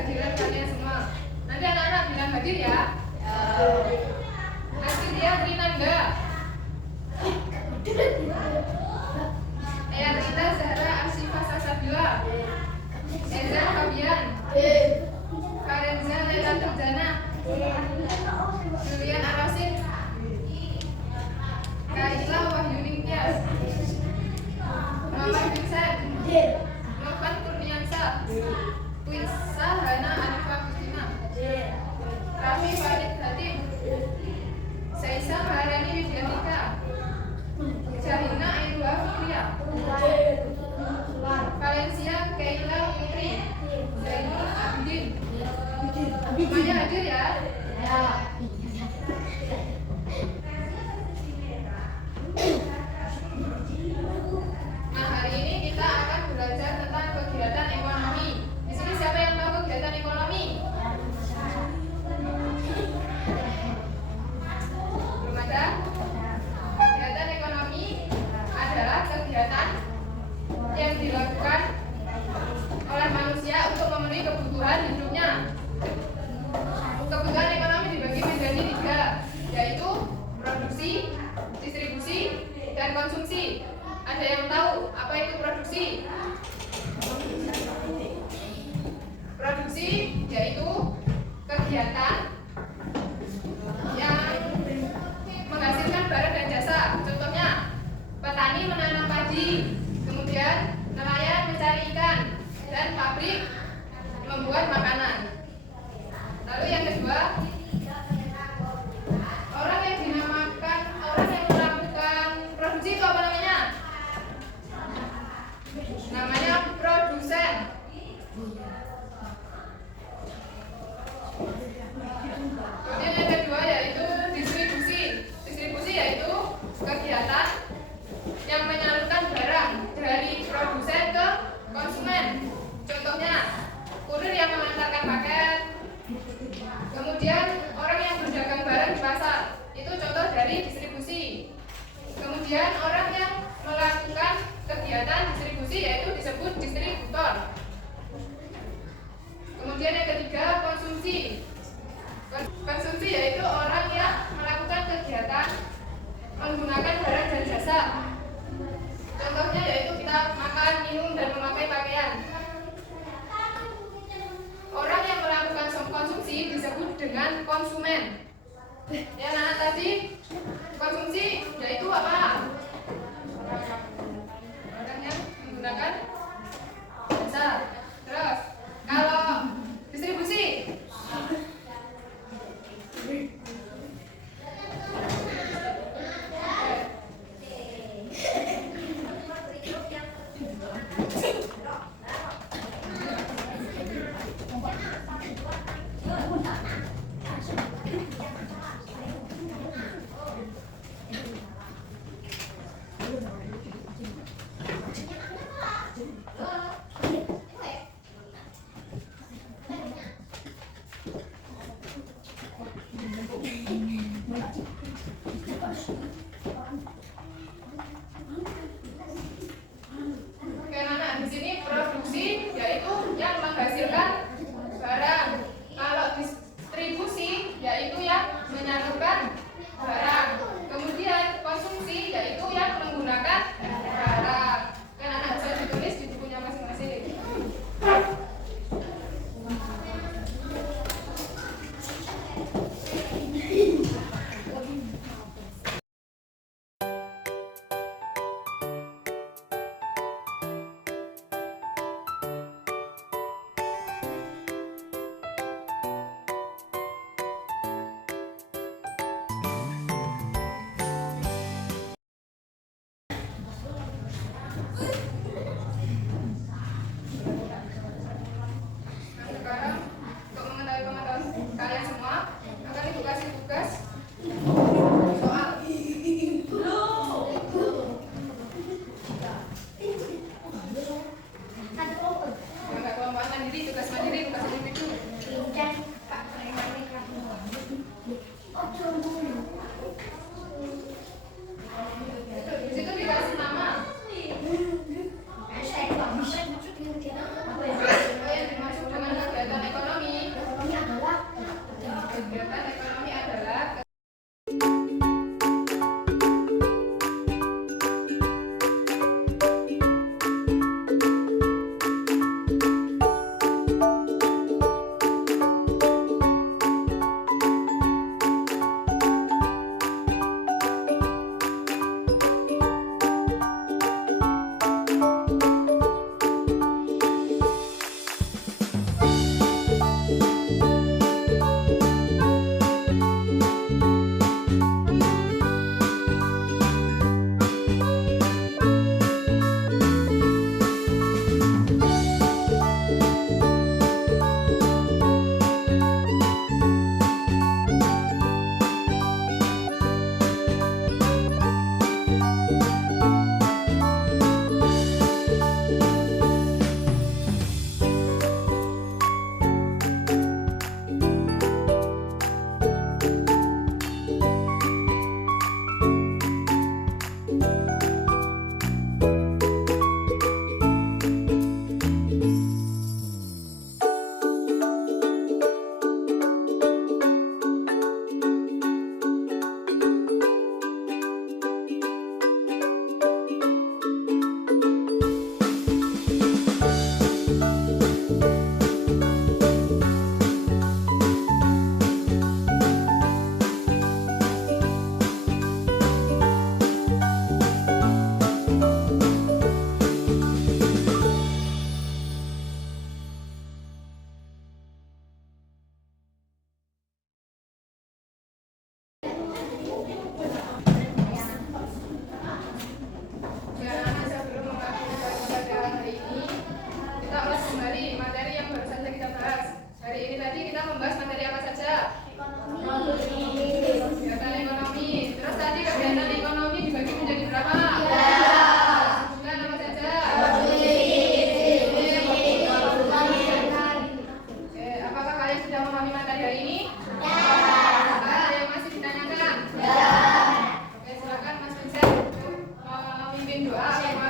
kehadiran kalian semua. Nanti anak-anak bilang hadir ya. Astidia Trinanda, Rita Zahra Arsifa Sasabila, Eza Fabian, Karenza Lela Tujana, Julian Arasin, Kaila Wahyuni Tias, Muhammad Vincent, Novan Kurniansa, Quinsa Hana Anifa Kustina, Raffi Farid Hatim, Saisa Maharani Widyatika, Jahina Airullah Fikriya, Valencia Keila Putri, Zainul Abidin. Semuanya hadir ya? Nah, hari ini kita akan belajar tentang kegiatan ekonomi. Di sini siapa yang tahu kegiatan ekonomi? Belum ada? Kegiatan ekonomi adalah kegiatan yang dilakukan oleh manusia untuk memenuhi kebutuhan hidupnya. Kebutuhan ekonomi dibagi menjadi 3, yaitu produksi, distribusi, dan konsumsi. Ada yang tahu apa itu produksi? Produksi yaitu kegiatan yang menghasilkan barang dan jasa. Contohnya, petani menanam padi, kemudian nelayan mencari ikan, dan pabrik membuat makanan. Lalu yang kedua, orang yang melakukan produksi itu apa namanya? Namanya produsen. Kemudian yang kedua yaitu distribusi. Distribusi yaitu kegiatan yang menyalurkan barang dari produsen ke konsumen. Contohnya, kurir yang mengantarkan paket. Kemudian orang yang berdagang barang di pasar, itu contoh dari distribusi. Kemudian orang yang melakukan kegiatan distribusi yaitu disebut distributor. Kemudian yang ketiga, konsumsi. Konsumsi yaitu orang yang melakukan kegiatan menggunakan barang dan jasa. Contohnya yaitu kita makan, minum, dan memakai pakaian. Orang yang melakukan konsumsi disebut dengan konsumen. Yang anak tadi konsumsi yaitu apa? Orang yang menggunakan jasa. Terus kalau distribusi hari ini? Ya. Ada yang masih ditanyakan? Ya. Oke, silakan Mas Vincent untuk memimpin doa.